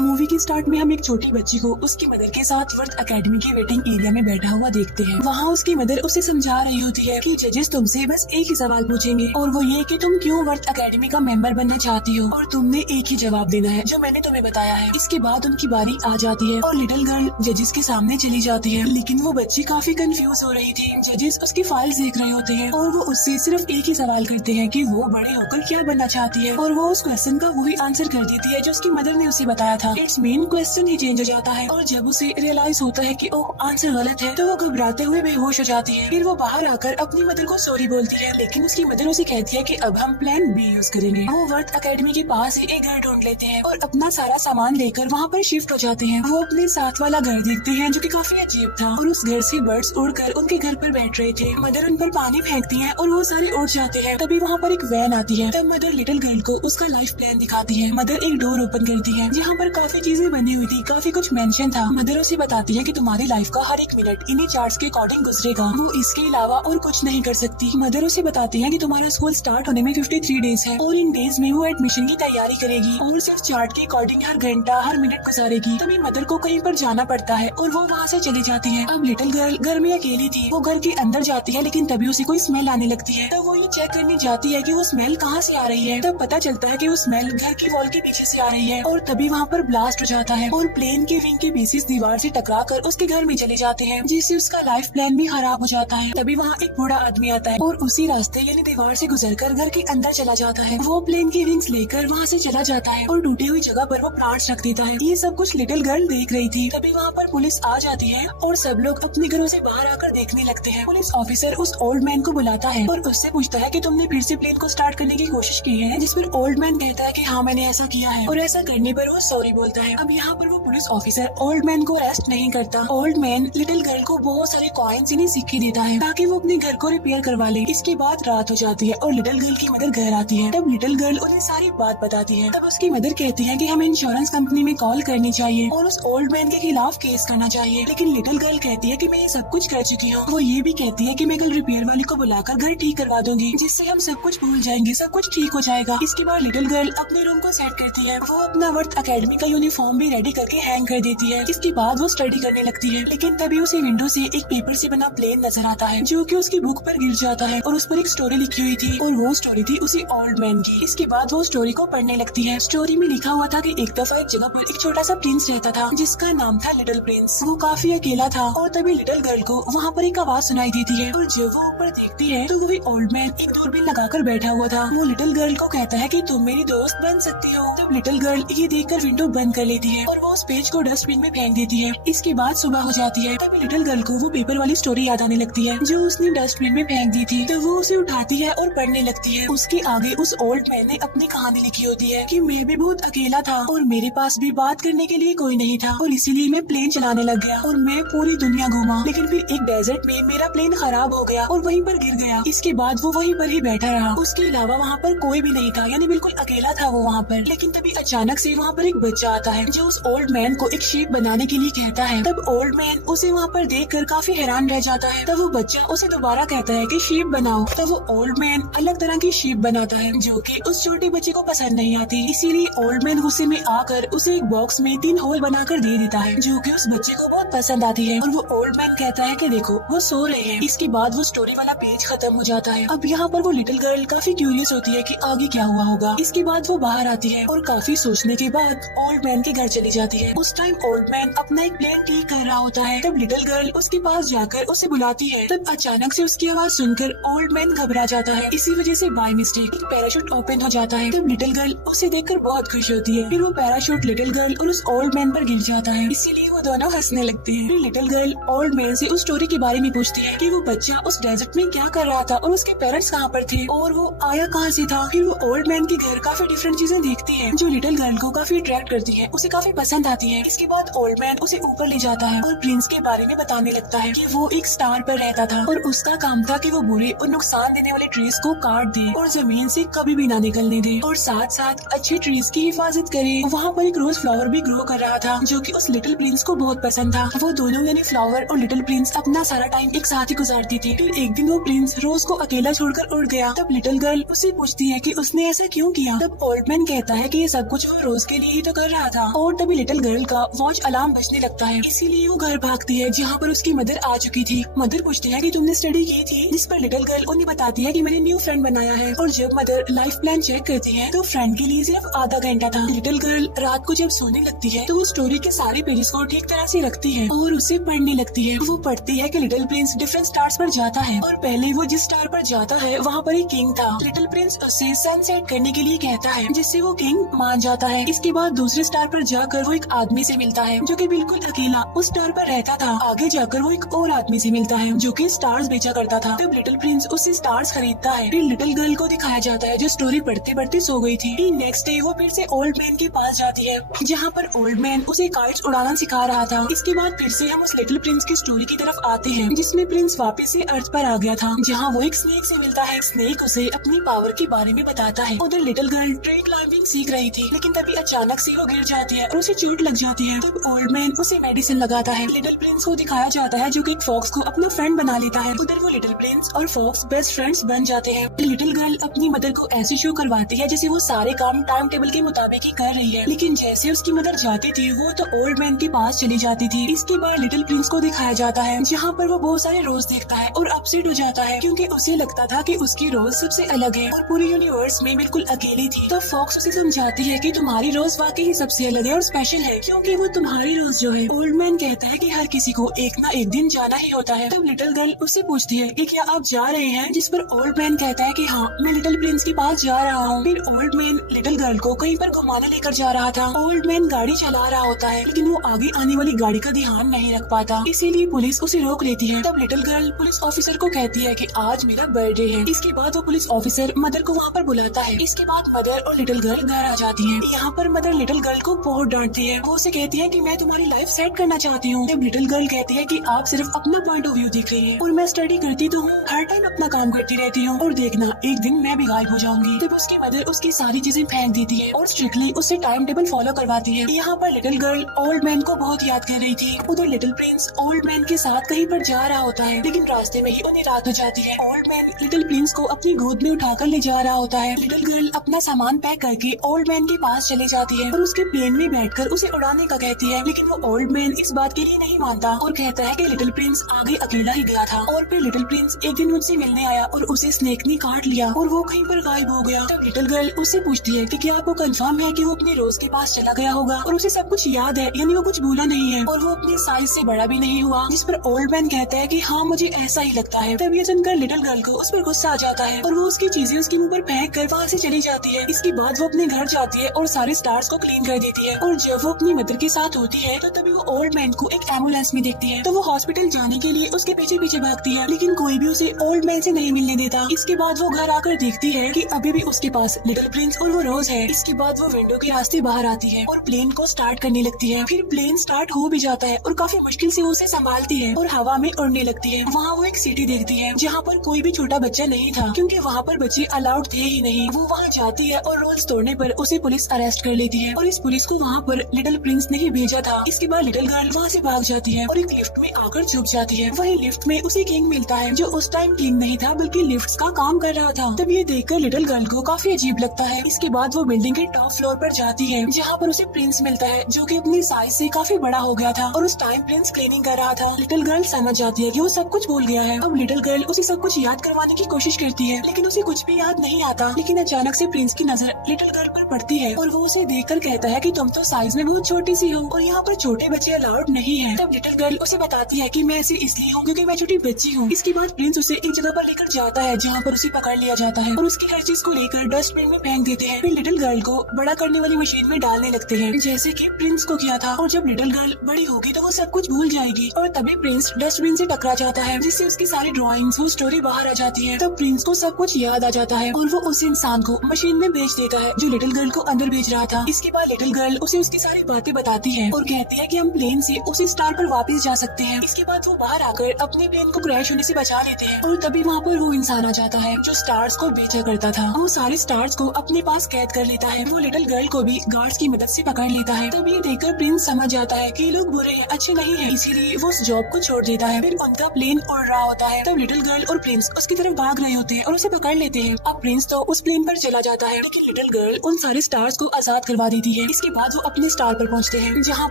Movie के start में हम एक छोटी बच्ची को उसकी मदर के साथ वर्थ अकेडमी के वेटिंग एरिया में बैठा हुआ देखते हैं। वहाँ उसकी मदर उसे समझा रही होती है कि जजेस तुमसे बस एक ही सवाल पूछेंगे और वो ये कि तुम क्यों वर्थ अकेडमी का मेंबर बनना चाहती हो और तुमने एक ही जवाब देना है जो मैंने तुम्हें बताया है। इसके बाद उनकी बारी आ जाती है और लिटिल गर्ल जजेस के सामने चली जाती है, लेकिन वो बच्ची काफी कंफ्यूज हो रही थी। जजेस उसकी फाइल्स देख रहे होते हैं और वो उससे सिर्फ एक ही सवाल करते हैं कि वो बड़े होकर क्या बनना चाहती है और वो उस क्वेश्चन का वही आंसर कर देती है जो उसकी मदर ने उसे बताया था। It's main question he change हो जाता है और जब उसे रियलाइज होता है कि ओह आंसर गलत है तो वो घबराते हुए बेहोश हो जाती है। फिर वो बाहर आकर अपनी मदर को सॉरी बोलती है, लेकिन उसकी मदर उसे कहती है कि अब हम प्लान बी यूज करेंगे। वो वर्थ अकेडमी के पास एक घर ढूंढ लेते हैं और अपना सारा सामान लेकर वहाँ पर शिफ्ट हो जाते हैं। वो अपने साथ वाला घर देखते हैं जो कि काफी अजीब था और उस घर से बर्ड्स उड़कर उनके घर पर बैठ रहे थे। मदर उन पर पानी फेंकती है और वो सारे उड़ जाते हैं। तभी वहाँ पर एक वैन आती है। तब मदर लिटिल गर्ल को उसका लाइफ प्लान दिखाती है। मदर एक डोर ओपन करती है जहाँ पर काफी चीजें बनी हुई थी, काफी कुछ मेंशन था। मदर उसे बताती है कि तुम्हारी लाइफ का हर एक मिनट इन्हीं चार्ट्स के अकॉर्डिंग गुजरेगा, वो इसके अलावा और कुछ नहीं कर सकती। मदर उसे बताती है कि तुम्हारा स्कूल स्टार्ट होने में 53 डेज है और इन डेज में वो एडमिशन की तैयारी करेगी और सिर्फ चार्ट के अकॉर्डिंग हर घंटा हर मिनट गुजारेगी। तभी मदर को कहीं पर जाना पड़ता है और वो वहाँ से चली जाती है। अब लिटिल गर्ल घर में अकेली थी। वो घर के अंदर जाती है, लेकिन तभी उसे कोई स्मेल आने लगती है। तब वो ये चेक करने जाती है कि वो स्मेल कहाँ से आ रही है। तब पता चलता है कि वो स्मेल घर की वॉल के पीछे से आ रही है और तभी वहाँ पर ब्लास्ट हो जाता है और प्लेन के विंग के पीसेस दीवार से टकराकर उसके घर में चले जाते हैं, जिससे उसका लाइफ प्लान भी खराब हो जाता है। तभी वहाँ एक बूढ़ा आदमी आता है और उसी रास्ते यानी दीवार से गुजरकर घर के अंदर चला जाता है। वो प्लेन की विंग्स लेकर वहाँ से चला जाता है और टूटी हुई जगह पर वो प्लांट्स रख देता है। ये सब कुछ लिटिल गर्ल देख रही थी। तभी वहाँ पर पुलिस आ जाती है और सब लोग अपने घरों से बाहर आकर देखने लगते हैं। पुलिस ऑफिसर उस ओल्ड मैन को बुलाता है और उससे पूछता है कि तुमने फिर से प्लेन को स्टार्ट करने की कोशिश की है, जिस पर ओल्ड मैन कहता है कि हाँ मैंने ऐसा किया है और ऐसा करने पर वो सॉरी बोलता है। अब यहाँ पर वो पुलिस ऑफिसर ओल्ड मैन को अरेस्ट नहीं करता। ओल्ड मैन लिटिल गर्ल को बहुत सारे कॉइन्स यानी सिक्के देता है ताकि वो अपने घर को रिपेयर करवा ले। इसके बाद रात हो जाती है और लिटिल गर्ल की मदर घर आती है। तब लिटिल गर्ल उन्हें सारी बात बताती है। तब उसकी मदर कहती है कि हमें इंश्योरेंस कंपनी में कॉल करनी चाहिए और उस ओल्ड मैन के खिलाफ केस करना चाहिए, लेकिन लिटिल गर्ल कहती है कि मैं ये सब कुछ कर चुकी हूँ। वो ये भी कहती है कि मैं कल रिपेयर वाले को बुलाकर घर ठीक करवा दूंगी, जिससे हम सब कुछ भूल जाएंगे, सब कुछ ठीक हो जाएगा। इसके बाद लिटिल गर्ल अपने रूम को सेट करती है। वो अपना वर्थ अकेडमी का यूनिफॉर्म भी रेडी करके हैंग कर देती है। इसके बाद वो स्टडी करने लगती है, लेकिन तभी उसे विंडो से एक पेपर से बना प्लेन नजर आता है जो कि उसकी बुक पर गिर जाता है और उस पर एक स्टोरी लिखी हुई थी और वो स्टोरी थी उसी ओल्ड मैन की। इसके बाद वो स्टोरी को पढ़ने लगती है। स्टोरी में लिखा हुआ था कि एक दफा एक जगह पर एक छोटा सा प्रिंस रहता था जिसका नाम था लिटिल प्रिंस। वो काफी अकेला था और तभी लिटिल गर्ल को वहाँ पर एक आवाज सुनाई देती है और जब वो ऊपर देखती है तो वही ओल्ड मैन एक दूरबीन लगाकर बैठा हुआ था। वो लिटिल गर्ल को कहता है कि तुम मेरी दोस्त बन सकती हो। तब लिटिल गर्ल ये देखकर विंडो बंद कर लेती है और वो उस पेज को डस्टबिन में फेंक देती है। इसके बाद सुबह हो जाती है। तभी लिटिल गर्ल को वो पेपर वाली स्टोरी याद आने लगती है जो उसने डस्टबिन में फेंक दी थी। तो वो उसे उठाती है और पढ़ने लगती है। उसके आगे उस ओल्ड मैन ने अपनी कहानी लिखी होती है कि मैं भी बहुत अकेला था और मेरे पास भी बात करने के लिए कोई नहीं था और इसीलिए मैं प्लेन चलाने लग गया और मैं पूरी दुनिया घूमा, लेकिन फिर एक डेजर्ट में मेरा प्लेन खराब हो गया और वहीं पर गिर गया। इसके बाद वो वहीं पर ही बैठा रहा। उसके अलावा वहाँ पर कोई भी नहीं था, यानी बिल्कुल अकेला था वो वहाँ पर। लेकिन तभी अचानक से वहाँ पर एक बच्चा आता है जो उस ओल्ड मैन को एक शेप बनाने के लिए कहता है। तब ओल्ड मैन उसे वहाँ पर देखकर काफी हैरान रह जाता है। तब वो बच्चा उसे दोबारा कहता है कि शेप बनाओ। तब वो ओल्ड मैन अलग तरह की शेप बनाता है जो कि उस छोटे बच्चे को पसंद नहीं आती। इसीलिए ओल्ड मैन गुस्से में आकर उसे एक बॉक्स में 3 होल बनाकर दे देता है जो कि उस बच्चे को बहुत पसंद आती है और वो ओल्ड मैन कहता है कि देखो वो सो रहे हैं। इसके बाद वो स्टोरी वाला पेज खत्म हो जाता है। अब यहाँ पर वो लिटिल गर्ल काफी क्यूरियस होती है कि आगे क्या हुआ होगा। इसके बाद वो बाहर आती है और काफी सोचने के बाद ओल्ड मैन के घर चली जाती है। उस टाइम ओल्ड मैन अपना एक प्लेन ठीक कर रहा होता है। तब लिटिल गर्ल उसके पास जाकर उसे बुलाती है। तब अचानक से उसकी आवाज सुनकर ओल्ड मैन घबरा जाता है। इसी वजह से बाय मिस्टेक एक पैराशूट ओपन हो जाता है। तब लिटिल गर्ल उसे देखकर बहुत खुश होती है। फिर वो पैराशूट लिटिल गर्ल और उस ओल्ड मैन पर गिर जाता है, इसीलिए वो दोनों हंसने लगते हैं। फिर लिटिल गर्ल ओल्ड मैन से उस स्टोरी के बारे में पूछती है कि वो बच्चा उस डेजर्ट में क्या कर रहा था और उसके पेरेंट्स कहाँ पर थे और वो आया कहाँ से था। फिर वो ओल्ड मैन के घर काफी डिफरेंट चीजें देखती है जो लिटिल गर्ल को काफी अट्रैक्ट करती है, उसे काफी पसंद आती है। इसके बाद ओल्ड मैन उसे ऊपर ले जाता है और प्रिंस के बारे में बताने लगता है कि वो एक स्टार पर रहता था और उसका काम था कि वो बुरे और नुकसान देने वाले ट्रीज को काट दे और जमीन से कभी भी ना निकलने दे और साथ साथ अच्छे ट्रीज की हिफाजत करे। वहाँ पर एक रोज फ्लावर भी ग्रो कर रहा था जो कि उस लिटिल प्रिंस को बहुत पसंद था। वो दोनों यानी फ्लावर और लिटिल प्रिंस अपना सारा टाइम एक साथ ही गुजारती थी। फिर एक दिन वो प्रिंस रोज को अकेला छोड़कर उड़ गया। तब लिटिल गर्ल उससे पूछती है कि उसने ऐसा क्यों किया। तब ओल्ड मैन कहता है कि ये सब कुछ वो रोज के लिए ही तो कर कर रहा था और तभी लिटिल गर्ल का वॉच अलार्म बजने लगता है। इसीलिए वो घर भागती है जहाँ पर उसकी मदर आ चुकी थी। मदर पूछती है कि तुमने स्टडी की थी, जिस पर लिटिल गर्ल उन्हें बताती है कि मैंने न्यू फ्रेंड बनाया है। और जब मदर लाइफ प्लान चेक करती है तो फ्रेंड के लिए सिर्फ आधा घंटा था। लिटिल गर्ल रात को जब सोने लगती है तो वो स्टोरी के सारे पेजेस को ठीक तरह से रखती है और उसे पढ़ने लगती है। वो पढ़ती है कि लिटिल प्रिंस डिफरेंट स्टार्स पर जाता है और पहले वो जिस स्टार पर जाता है वहाँ पर एक किंग था। लिटिल प्रिंस उससे सनसेट करने के लिए कहता है, जिससे वो किंग मान जाता है। इसके बाद दूसरे स्टार पर जाकर वो एक आदमी से मिलता है जो कि बिल्कुल अकेला उस स्टार पर रहता था। आगे जाकर वो एक और आदमी से मिलता है जो कि स्टार्स बेचा करता था। तब लिटिल प्रिंस उससे स्टार्स खरीदता है। फिर लिटिल गर्ल को दिखाया जाता है जो स्टोरी पढ़ते पढ़ते सो गई थी। नेक्स्ट डे वो फिर से ओल्ड मैन के पास जाती है जहाँ पर ओल्ड मैन उसे काइट्स उड़ाना सिखा रहा था। इसके बाद फिर से हम उस लिटिल प्रिंस की स्टोरी की तरफ आते हैं जिसमें प्रिंस वापस से अर्थ पर आ गया था, जहाँ वो एक स्नेक से मिलता है। स्नेक उसे अपनी पावर के बारे में बताता है। उधर लिटिल गर्ल ट्री क्लाइंबिंग सीख रही थी, लेकिन तभी अचानक से वो गिर जाती है और उसे चोट लग जाती है। तब ओल्ड मैन उसे मेडिसिन लगाता है। लिटिल प्रिंस को दिखाया जाता है जो कि एक फॉक्स को अपना फ्रेंड बना लेता है। उधर वो लिटिल प्रिंस और फॉक्स बेस्ट फ्रेंड्स बन जाते हैं। लिटिल गर्ल अपनी मदर को ऐसे शो करवाती है जैसे वो सारे काम टाइम टेबल के मुताबिक ही कर रही है, लेकिन जैसे उसकी मदर जाती थी वो तो ओल्ड मैन के पास चली जाती थी। इसके बाद लिटिल प्रिंस को दिखाया जाता है जहाँ पर वो बहुत सारे रोज देखता है और अपसेट हो जाता है क्योंकि उसे लगता था कि उसकी रोज सबसे अलग है और पूरे यूनिवर्स में बिल्कुल अकेली थी। तो फॉक्स उसे समझाती है कि तुम्हारी रोज वाकई ही सबसे अलग है और स्पेशल है क्योंकि वो तुम्हारी रोज जो है। ओल्ड मैन कहता है कि हर किसी को एक ना एक दिन जाना ही होता है। तब लिटिल गर्ल उससे पूछती है कि क्या आप जा रहे हैं, जिस पर ओल्ड मैन कहता है कि हाँ, मैं लिटिल प्रिंस के पास जा रहा हूँ। फिर ओल्ड मैन लिटिल गर्ल को कहीं पर घुमाने लेकर जा रहा था। ओल्ड मैन गाड़ी चला रहा होता है लेकिन वो आगे आने वाली गाड़ी का ध्यान नहीं रख पाता, इसीलिए पुलिस उसे रोक लेती है। तब लिटिल गर्ल पुलिस ऑफिसर को कहती है कि आज मेरा बर्थडे है। इसके बाद वो पुलिस ऑफिसर मदर को वहाँ पर बुलाता है। इसके बाद मदर और लिटिल गर्ल घर आ जाती है। यहाँ पर मदर लिटिल गर्ल को बहुत डांटती है। वो उसे कहती है कि मैं तुम्हारी लाइफ सेट करना चाहती हूँ। तब लिटिल गर्ल कहती है कि आप सिर्फ अपना पॉइंट ऑफ व्यू देख रही है और मैं स्टडी करती तो हूँ, हर टाइम अपना काम करती रहती हूँ और देखना एक दिन मैं भी गायब हो जाऊंगी। तब उसकी मदर उसकी सारी चीजें फेंक देती है और स्ट्रिक्टली उससे टाइम टेबल फॉलो करवाती है। यहाँ पर लिटिल गर्ल ओल्ड मैन को बहुत याद कर रही थी। उधर लिटिल प्रिंस ओल्ड मैन के साथ कहीं पर जा रहा होता है, लेकिन रास्ते में ही उन्हें रात हो जाती है। ओल्ड मैन लिटिल प्रिंस को अपनी गोद में उठाकर ले जा रहा होता है। लिटिल गर्ल अपना सामान पैक करके ओल्ड मैन के पास चले जाती है और उसके प्लेन में बैठकर उसे उड़ाने का कहती है, लेकिन वो ओल्ड मैन इस बात के लिए नहीं मानता और कहता है कि लिटिल प्रिंस आगे अकेला ही गया था। और फिर लिटिल प्रिंस एक दिन मुझसे मिलने आया और उसे स्नेक ने काट लिया और वो कहीं पर गायब हो गया। तब लिटिल गर्ल उससे पूछती है कि क्या आपको कंफर्म है कि वो अपने रोज के पास चला गया होगा और उसे सब कुछ याद है, यानी वो कुछ भूला नहीं है और वो अपने साइज से बड़ा भी नहीं हुआ, जिस पर ओल्ड मैन कहता है कि हाँ, मुझे ऐसा ही लगता है। तब ये सुनकर लिटिल गर्ल को उस पर गुस्सा आ जाता है और वो उसकी चीजें उसके मुंह पर फेंक कर वहाँ से चली जाती है। इसके बाद वो अपने घर जाती है और सारे स्टार्स को क्लीन कर देती है। और जब वो अपनी मदर के साथ होती है तो तभी वो ओल्ड मैन को एक एम्बुलेंस में देखती है। तो वो हॉस्पिटल जाने के लिए उसके पीछे पीछे भागती है, लेकिन कोई भी उसे ओल्ड मैन से नहीं मिलने देता। इसके बाद वो घर आकर देखती है कि अभी भी उसके पास लिटिल प्रिंस और वो रोज है। इसके बाद वो विंडो के रास्ते बाहर आती है और प्लेन को स्टार्ट करने लगती है। फिर प्लेन स्टार्ट हो भी जाता है और काफी मुश्किल से वो उसे संभालती है और हवा में उड़ने लगती है। वहाँ वो एक सिटी देखती है जहाँ पर कोई भी छोटा बच्चा नहीं था, क्योंकि वहाँ पर बच्चे अलाउड थे ही नहीं। वो वहाँ जाती है और रूल्स तोड़ने पर उसे पुलिस अरेस्ट कर लेती है और इस पुलिस को वहाँ पर लिटिल प्रिंस ने ही भेजा था। इसके बाद लिटिल गर्ल वहाँ से भाग जाती है और एक लिफ्ट में आकर छुप जाती है। वही लिफ्ट में उसे किंग मिलता है जो उस टाइम किंग नहीं था बल्कि लिफ्ट्स का काम कर रहा था। तब ये देखकर लिटिल गर्ल को काफी अजीब लगता है। इसके बाद वो बिल्डिंग के टॉप फ्लोर पर जाती है जहाँ पर उसे प्रिंस मिलता है जो कि अपनी साइज से काफी बड़ा हो गया था और उस टाइम प्रिंस क्लीनिंग कर रहा था। लिटिल गर्ल समझ जाती है कि वो सब कुछ भूल गया है। अब लिटिल गर्ल उसे सब कुछ याद करवाने की कोशिश करती है, लेकिन उसे कुछ भी याद नहीं आता। लेकिन अचानक से प्रिंस की नजर लिटिल गर्ल पर पड़ती है और वो उसे देखकर कहता है कि तुम तो साइज में बहुत छोटी सी हो और यहाँ पर छोटे बच्चे अलाउड नहीं है। तब लिटिल गर्ल उसे बताती है कि मैं ऐसे इसलिए हूँ क्योंकि मैं छोटी बच्ची हूँ। इसके बाद प्रिंस उसे एक जगह पर लेकर जाता है जहाँ पर उसे पकड़ लिया जाता है और उसकी हर चीज को लेकर डस्टबिन में फेंक देते हैं। फिर लिटिल गर्ल को बड़ा करने वाली मशीन में डालने लगते हैं जैसे कि प्रिंस को किया था। और जब लिटिल गर्ल बड़ी होगी तो वो सब कुछ भूल जाएगी और तभी प्रिंस डस्टबिन से टकरा जाता है जिससे उसकी सारी ड्राइंग्स वो स्टोरी बाहर आ जाती है। तब प्रिंस को सब कुछ याद आ जाता है और वो उस इंसान को मशीन में भेज देता है जो लिटिल गर्ल को अंदर भेज रहा था। इसके बाद लिटिल गर्ल उसे उसकी सारी बातें बताती है और कहती है कि हम प्लेन से उसी स्टार पर वापस जा सकते हैं। इसके बाद वो बाहर आकर अपने प्लेन को क्रैश होने से बचा लेते हैं और तभी वहाँ पर वो इंसान आ जाता है जो स्टार्स को बेचा करता था। वो सारे स्टार्स को अपने पास कैद कर लेता है। वो लिटिल गर्ल को भी गार्ड्स की मदद से पकड़ लेता है। तब ये देखकर प्रिंस समझ जाता है कि लोग बुरे हैं, अच्छे नहीं है, इसीलिए वो उस जॉब को छोड़ देता है। फिर उनका प्लेन उड़ रहा होता है। तब लिटिल गर्ल और प्रिंस उसकी तरफ भाग रहे होते हैं और उसे पकड़ लेते हैं। अब प्रिंस तो उस प्लेन पर चला जाता है, लेकिन लिटिल गर्ल गर्ल उन सारे स्टार्स को आजाद करवा देती है। इसके बाद वो अपने स्टार पर पहुंचते हैं जहाँ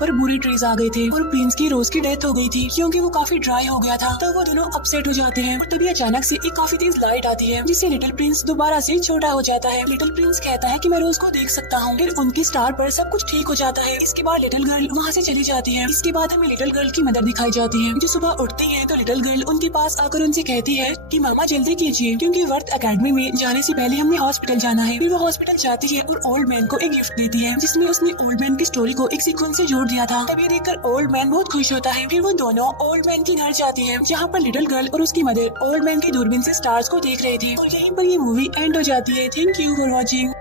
पर बुरे ट्रीज आ गए थे और प्रिंस की रोज की डेथ हो गई थी क्योंकि वो काफी ड्राई हो गया था। तो वो दोनों अपसेट हो जाते हैं और तभी अचानक से एक काफी तेज लाइट आती है जिससे लिटिल प्रिंस दोबारा से छोटा हो जाता है। लिटिल प्रिंस कहता है कि मैं रोज को देख सकता हूँ। फिर उनके स्टार पर सब कुछ ठीक हो जाता है। इसके बाद लिटिल गर्ल वहाँ से चली जाती है। इसके बाद हमें लिटिल गर्ल की मदर दिखाई जाती है जो सुबह उठती है तो लिटिल गर्ल उनके पास आकर उनसे कहती है कि मामा जल्दी कीजिए क्योंकि वर्थ एकेडमी में जाने से पहले हमने हॉस्पिटल जाना है। फिर वो हॉस्पिटल जाती है और ओल्ड मैन को एक गिफ्ट देती है जिसमें उसने ओल्ड मैन की स्टोरी को एक सीक्वेंस से जोड़ दिया था। तभी देखकर ओल्ड मैन बहुत खुश होता है। फिर वो दोनों ओल्ड मैन के घर जाती है जहाँ पर लिटिल गर्ल और उसकी मदर ओल्ड मैन की दूरबीन से स्टार्स को देख रहे थे और यहीं पर ये मूवी एंड हो जाती है। Thank you for watching.